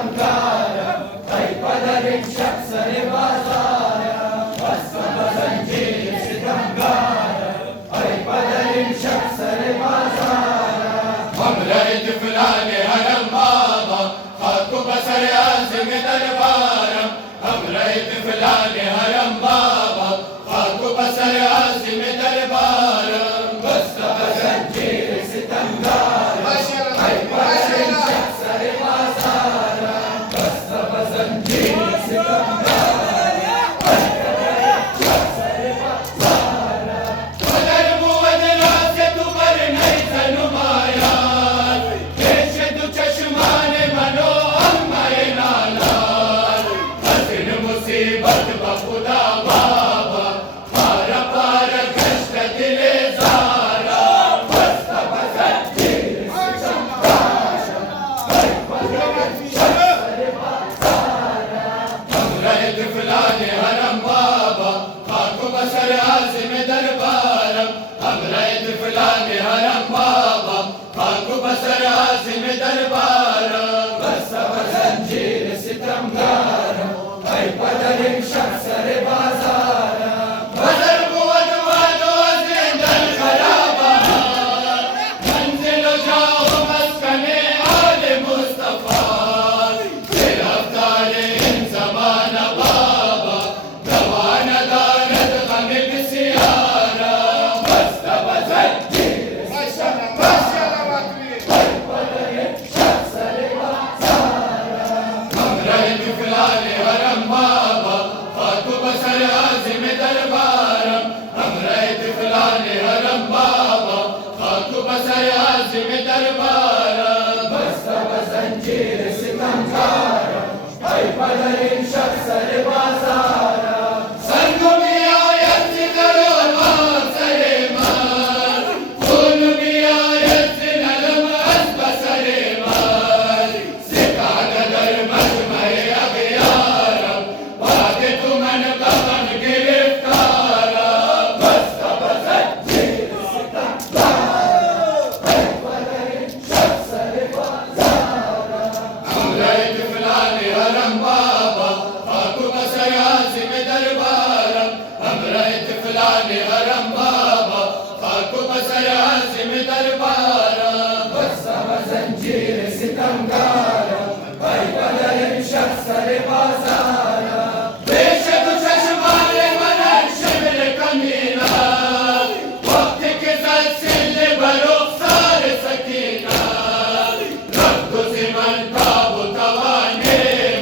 ستمكارم قدر شخص بازارم بس زنجیر ستمكارم قدر شخص بازارم همرأيت فلان هرم بابا خاطب بسر عازم دربارم همرأيت فلان هرم بابا خاطب بسر عازم دربارم بس زنجیر ستمكارم قدر شخص بازارم بس زنجیر ستمكارم بسر عازم دربارم بس زنجیر ستمكارم قدر شخص بازارم بدر بود واد و زندان خرابات منزل و جا و مسکن آل مصطفی دل افکار این زمان بابا دوان دارد غم بسیارم بس زنجیر همرأيت فلان هرم بابا خاطب بسر عازم دربارم همرأيت فلان هرم بابا خاطب بسر عازم دربارم بس زنجیر ستمكارم قدر شخص بازارم سنگ میآید ز درون سر من خون میآید ز نلم از بصر من ستاره در مجمع اغیارم بعد تو من غم گرفتارم بس زنجیر ستمكارم قدر شخص بازارم همرأيت فلان هرم بابا خاطب بسر عازم دربارم همرأيت فلان هرم بابا خاطب بسر عازم دربارم بس زنجیر ستمكارم قدر شخص بازارم پیش تو چشمان من شبر کمینم وقتی که زد سل بر رخسار سکینم رفت و زمن تاب و توان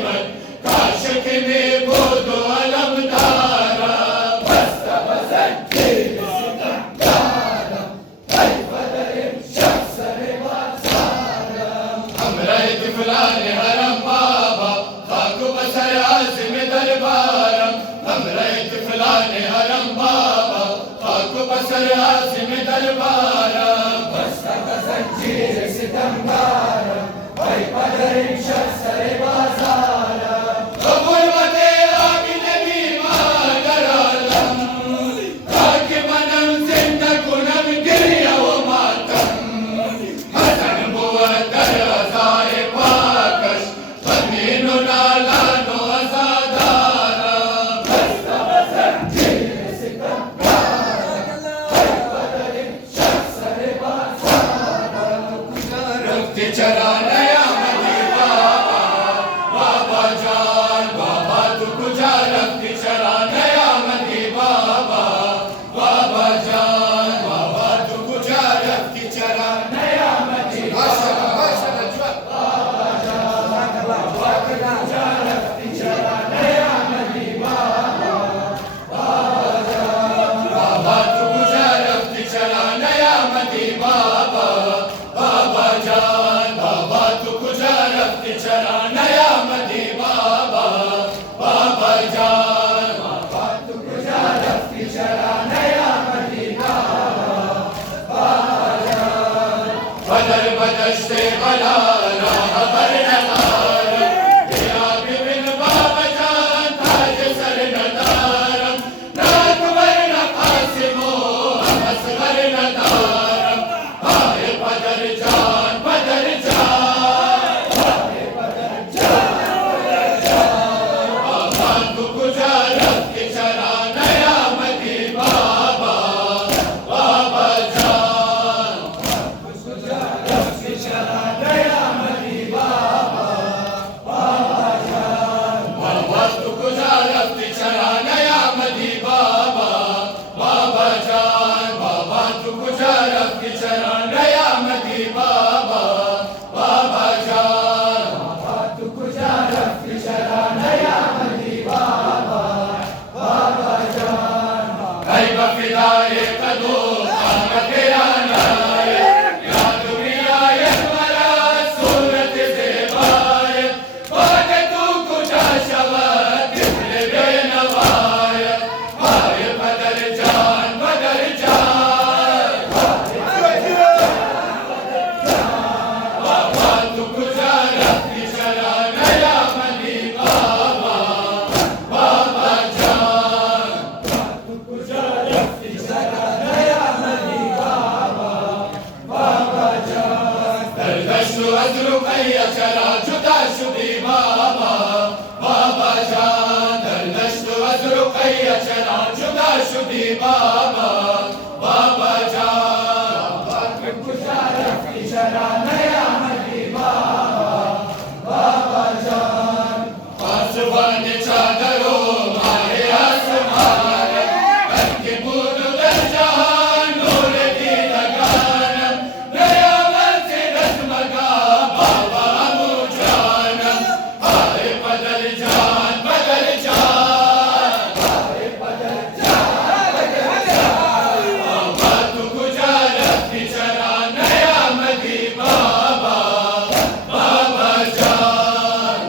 من کاش که می بود و علم دارم بس زنجیر ستمكارم قدر شخص بازارم همرأيت فلان هرم بابا خاطب بسر عازم دربارم همرأيت فلان هرم بابا خاطب بسر عازم دربارم بس زنجیر ستمكارم قدر شخص بازارم غربت آب نبی مادر عالم تاکه منم زنده کنم گریه و ماتم حسن بود در عزای پاکش غمین و نالان و عزادارم زنجیر ستمكارم قدر شخص بازارم رفتی چرا نیامدی بابا بابا جان بابا تو کجا رفتی چرا نیامدی بابا بابا جان بابا تو کجا رفتی چرا نیامدی بابا تو کجا رفتی چرا نیامدی بابا بابا جان بابا تو کجا رفتی چرا نیامدی بابا بابا جان بابا تو کجا رفتی چرا نیامدی بابا بدر بدشت غلا راه بر ندارم بیا ببین بابا جان تاج سر ندارم ناک بر نقاسم و هم اصغر ندارم های بدر جان بدر جان بدر جان دشت از رقیه چرا جدا شدی بابا بابا جان در دشت از رقیه چرا جدا شدی بابا بابا جان کجا رفتی چرا نیامدی بابا بابا جان آسمان چادر و ماه آسمان بلکه بود در جهان نور دیدگانم نیامد ز رزمگاه بابا ابو جانم های بدل جان بدل جان های بدل جان بدل جان بابا تو کجا رفتی چرا نیامدی بابا بابا جان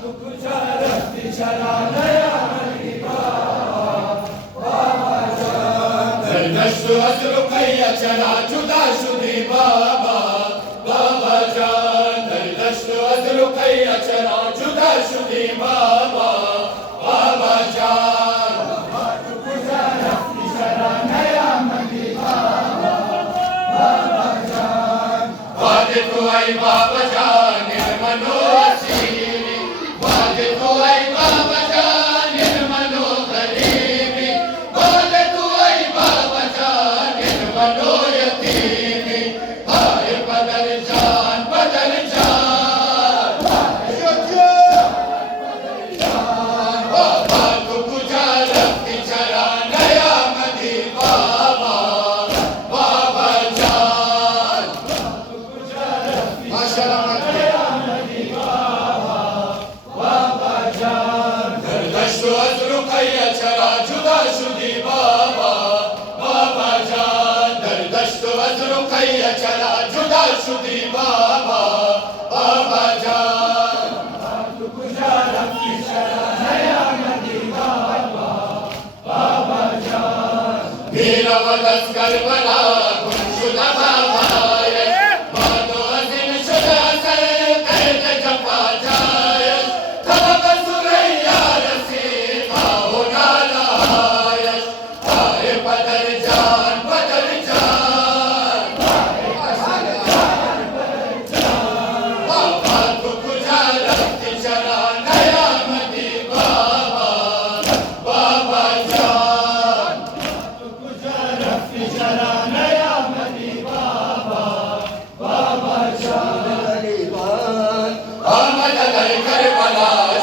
تو کجا رفتی چرا نیامدی بابا بابا جان در دشت از رقیه چرا جدا شدی بابا بابا جان در دشت از رقیه چرا جدا شدی بابا بابا جان تو کجا رفتی چرا نیامدی بابا بابا جان باد تو ای بابا جان منو اسیری باد تو ای بابا جان منو غریبی باد تو ای بابا جان منو یتیمی های بدل جان بدل جان بابا تو کجا رفتی چرا نیامدی بابا بابا جان تو کجا رفتی ماشاءالله نیامدی بابا بابا جان در دشت از رقیه چرا جدا شدی بابا بابا جان در دشت از رقیه چرا جدا شدی بابا بابا جان تو کجا رفتی چرا نیامدی بابا بابا جان میرا و از کربلا گم شده بابایش ما تو از این شده اثر قید جفا جایش طبق سریا رسید ما و نالایش های بدل جان بدل جان بابا تو کجا رفتی چرا نیامدی بابا بابا جان تو کجا رفتی چرا نیامدی بابا بابا جان آمد در کربلا